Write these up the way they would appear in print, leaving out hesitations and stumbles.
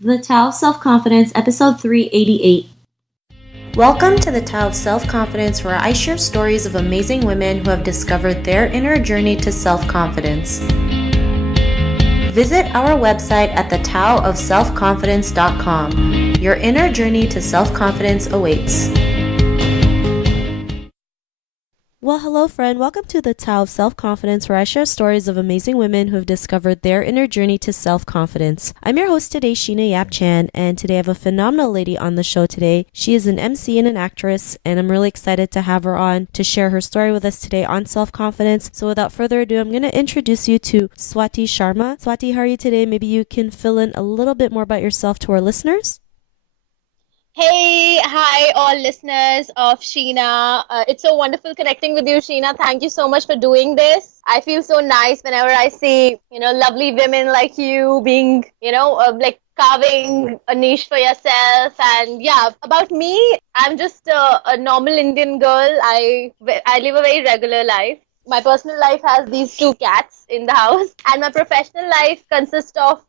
The Tao of Self-Confidence, episode 388. Welcome to the Tao of Self-Confidence, where I share stories of amazing women who have discovered their inner journey to self-confidence. Visit our website at thetaoofselfconfidence.com. Your inner journey to self-confidence awaits. Well, hello, friend. Welcome to the Tao of Self-Confidence, where I share stories of amazing women who have discovered their inner journey to self-confidence. I'm your host today, Sheena Yap Chan, and today I have a phenomenal lady on the show today. She is an MC and an actress, and I'm really excited to have her on to share her story with us today on self-confidence. So without further ado, I'm going to introduce you to Swati Sharma. Swati, how are you today? Maybe you can fill in a little bit more about yourself to our listeners. Hey, hi, all listeners of Sheena. It's so wonderful connecting with you, Sheena. Thank you so much for doing this. I feel so nice whenever I see, lovely women like you being, like carving a niche for yourself. And yeah, about me, I'm just a normal Indian girl. I live a very regular life. My personal life has these two cats in the house, and my professional life consists of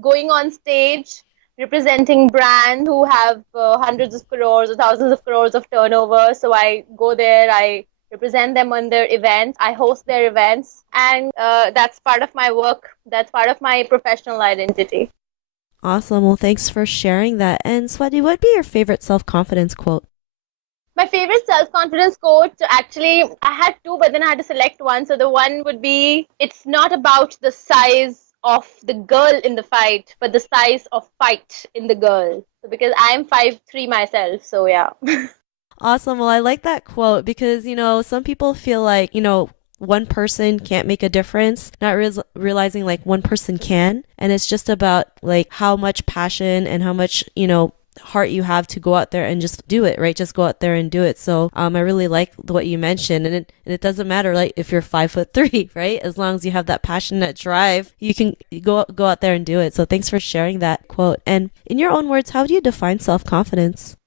going on stage, representing brands who have hundreds of crores or thousands of crores of turnover. So I go there, I represent them on their events, I host their events, and that's part of my work. That's part of my professional identity. Awesome. Well, thanks for sharing that. And Swati, what would be your favorite self-confidence quote? My favorite self-confidence quote, actually, I had two, but then I had to select one. So the one would be, it's not about the size of the girl in the fight, but the size of fight in the girl. So because I'm 5'3" myself, so yeah. Awesome. Well, I like that quote because, some people feel like, one person can't make a difference, not realizing like one person can. And it's just about like how much passion and how much, heart you have to go out there and just do it, right? Just go out there and do it. So I really like what you mentioned, and it doesn't matter like if you're 5'3", right? As long as you have that passion, that drive, you can go out there and do it. So thanks for sharing that quote. And in your own words, how do you define self-confidence?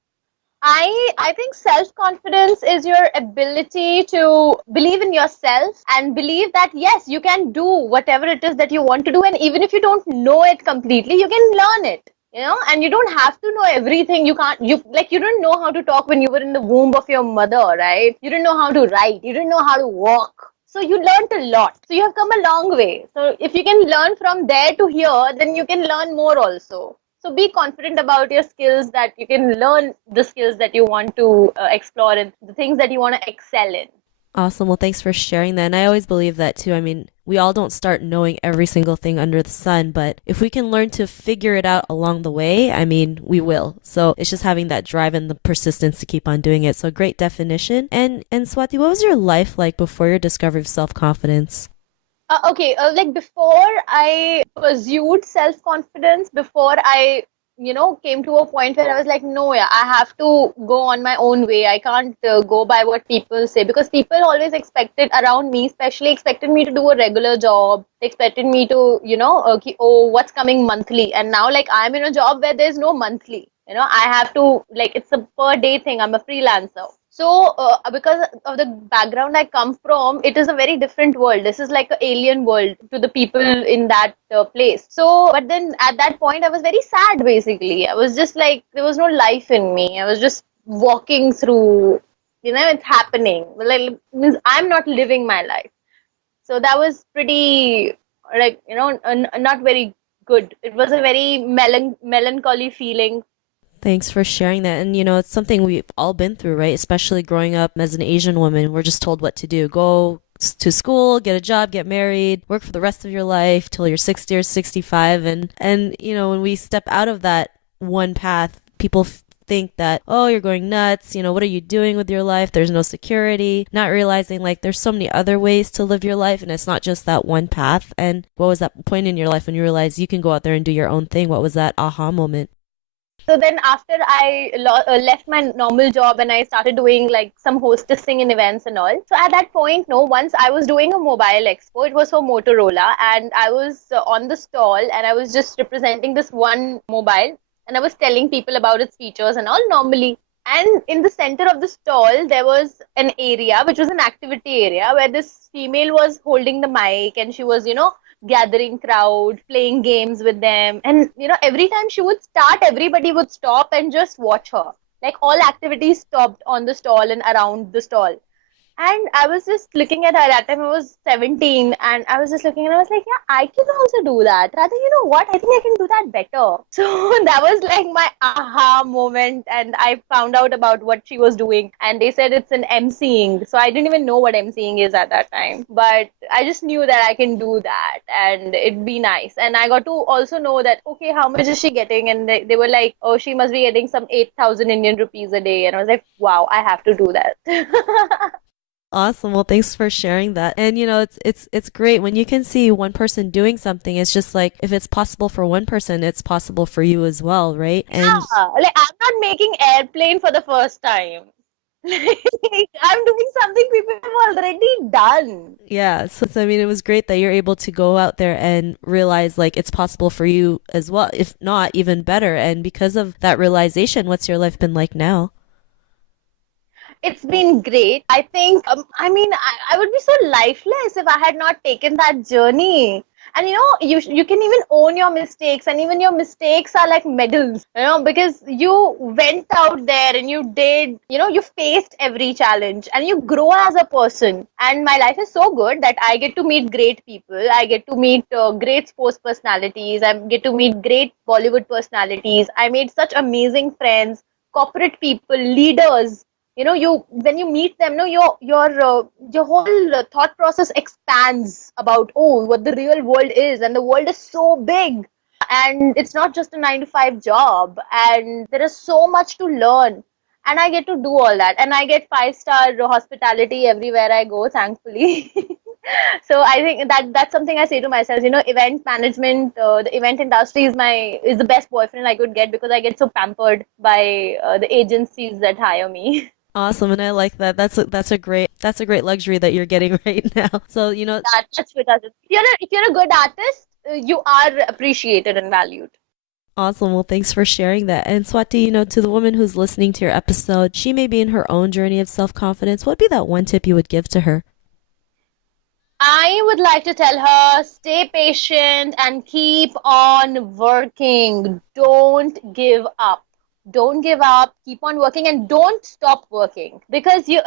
I think self-confidence is your ability to believe in yourself and believe that yes, you can do whatever it is that you want to do, and even if you don't know it completely, you can learn it. And you don't have to know everything. You didn't know how to talk when you were in the womb of your mother, right? You didn't know how to write, you didn't know how to walk. So you learned a lot. So you have come a long way. So if you can learn from there to here, then you can learn more also. So be confident about your skills, that you can learn the skills that you want to explore and the things that you want to excel in. Awesome. Well, thanks for sharing that. And I always believe that too. I mean, we all don't start knowing every single thing under the sun, but if we can learn to figure it out along the way, I mean, we will. So it's just having that drive and the persistence to keep on doing it. So great definition. And Swati, what was your life like before your discovery of self-confidence? Okay, like before I pursued self-confidence, before I came to a point where I was like, no, yeah, I have to go on my own way. I can't go by what people say, because people always expected around me, especially expected me to do a regular job, expected me to, oh, what's coming monthly. And now, like, I'm in a job where there's no monthly. I have to, like, it's a per day thing. I'm a freelancer. So, because of the background I come from, it is a very different world. This is like an alien world to the people in that place. So, but then at that point, I was very sad, basically. I was just like, there was no life in me. I was just walking through, it's happening. Like, I'm not living my life. So that was pretty, like, not very good. It was a very melancholy feeling. Thanks for sharing that. And, it's something we've all been through, right? Especially growing up as an Asian woman, we're just told what to do. Go to school, get a job, get married, work for the rest of your life till you're 60 or 65. And when we step out of that one path, people think that, oh, you're going nuts. What are you doing with your life? There's no security. Not realizing like there's so many other ways to live your life, and it's not just that one path. And what was that point in your life when you realized you can go out there and do your own thing? What was that aha moment? So then after I left my normal job and I started doing like some hostessing in events and all. So at that point, no, once I was doing a mobile expo, it was for Motorola, and I was on the stall and I was just representing this one mobile, and I was telling people about its features and all normally. And in the center of the stall, there was an area which was an activity area where this female was holding the mic, and she was, gathering crowd, playing games with them. And, every time she would start, everybody would stop and just watch her. Like all activities stopped on the stall and around the stall. And I was just looking at her. At that time I was 17, and I was just looking and I was like, yeah, I can also do that. Rather, you know what? I think I can do that better. So that was like my aha moment. And I found out about what she was doing. And they said it's an emceeing. So I didn't even know what emceeing is at that time. But I just knew that I can do that and it'd be nice. And I got to also know that, okay, how much is she getting? And they were like, oh, she must be getting some 8,000 Indian rupees a day. And I was like, wow, I have to do that. Awesome. Well, thanks for sharing that. And it's great when you can see one person doing something. It's just like if it's possible for one person, it's possible for you as well, right? And Yeah, like I'm not making airplane for the first time. Like, I'm doing something people have already done. yeah, so I mean, it was great that you're able to go out there and realize like it's possible for you as well, if not even better. And because of that realization, what's your life been like now? It's been great. I think, I would be so lifeless if I had not taken that journey. And you can even own your mistakes, and even your mistakes are like medals, because you went out there and you did, you faced every challenge and you grow as a person. And my life is so good that I get to meet great people. I get to meet great sports personalities. I get to meet great Bollywood personalities. I made such amazing friends, corporate people, leaders. You when you meet them, no, your whole thought process expands about, oh, what the real world is, and the world is so big, and it's not just a 9 to 5 job, and there is so much to learn. And I get to do all that, and I get 5-star hospitality everywhere I go, thankfully. So I think that's something I say to myself. Event management, the event industry is the best boyfriend I could get, because I get so pampered by the agencies that hire me. Awesome, and I like that. That's a great luxury that you're getting right now. So That's with us. If you're a good artist, you are appreciated and valued. awesome. Well, thanks for sharing that. And Swati, to the woman who's listening to your episode, she may be in her own journey of self confidence. What'd be that one tip you would give to her? I would like to tell her, stay patient and keep on working. Don't give up. Don't give up. Keep on working and don't stop working, because just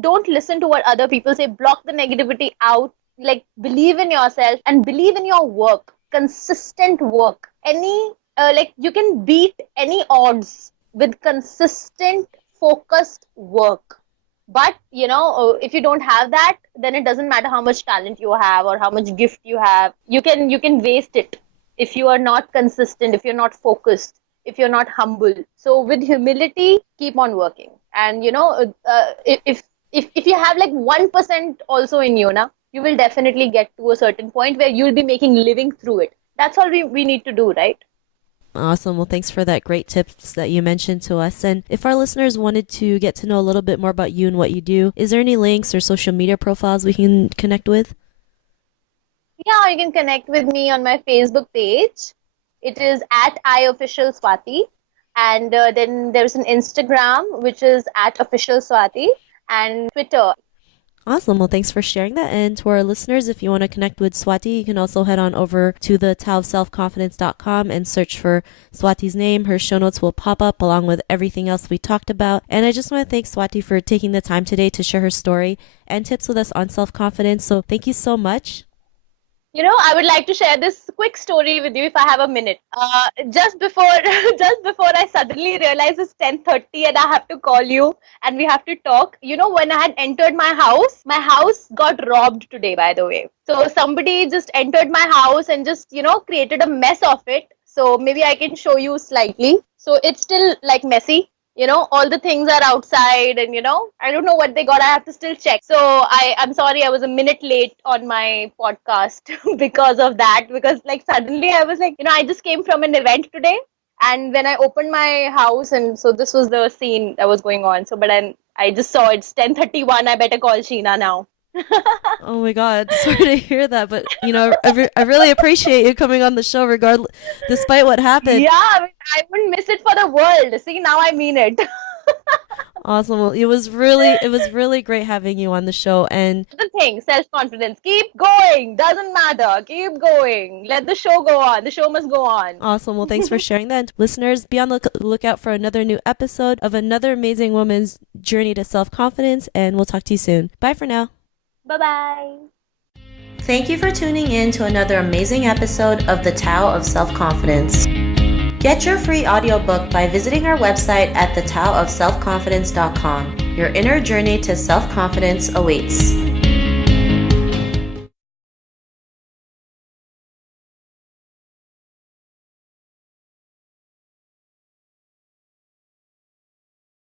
don't listen to what other people say. Block the negativity out. Like, believe in yourself and believe in your work. Consistent work. You can beat any odds with consistent, focused work. But if you don't have that, then it doesn't matter how much talent you have or how much gift you have. You can waste it if you are not consistent, if you're not focused, if you're not humble. So with humility, keep on working. And if you have like 1% also in you, na, you will definitely get to a certain point where you'll be making living through it. That's all we need to do, right? Awesome. Well, thanks for that great tips that you mentioned to us. And if our listeners wanted to get to know a little bit more about you and what you do, is there any links or social media profiles we can connect with? Yeah, you can connect with me on my Facebook page. It is at @iofficialswati. And then there's an Instagram, which is @officialswati, and Twitter. Awesome. Well, thanks for sharing that. And to our listeners, if you want to connect with Swati, you can also head on over to the taoofselfconfidence.com and search for Swati's name. Her show notes will pop up along with everything else we talked about. And I just want to thank Swati for taking the time today to share her story and tips with us on self-confidence. So thank you so much. I would like to share this quick story with you if I have a minute. Just before just before I suddenly realized it's 10:30 and I have to call you and we have to talk. When I had entered my house got robbed today, by the way. So somebody just entered my house and just, created a mess of it. So maybe I can show you slightly. So it's still like messy. All the things are outside, and I don't know what they got. I have to still check. So I'm sorry I was a minute late on my podcast because of that, because like suddenly I was like, I just came from an event today, and when I opened my house, and so this was the scene that was going on. So but I just saw it's 10:31. I better call Sheena now. Oh my God, sorry to hear that, but I really appreciate you coming on the show, regardless, despite what happened. Yeah, I wouldn't miss it for the world. See, now I mean it. Awesome. Well, it was really great having you on the show. And The thing, self-confidence. Keep going. Doesn't matter. Keep going. Let the show go on. The show must go on. awesome. Well, thanks for sharing that. Listeners, be on the lookout for another new episode of another amazing woman's journey to self-confidence, and we'll talk to you soon. Bye for now. Bye-bye. Thank you for tuning in to another amazing episode of The Tao of Self-Confidence. Get your free audiobook by visiting our website at thetaoofselfconfidence.com. Your inner journey to self-confidence awaits.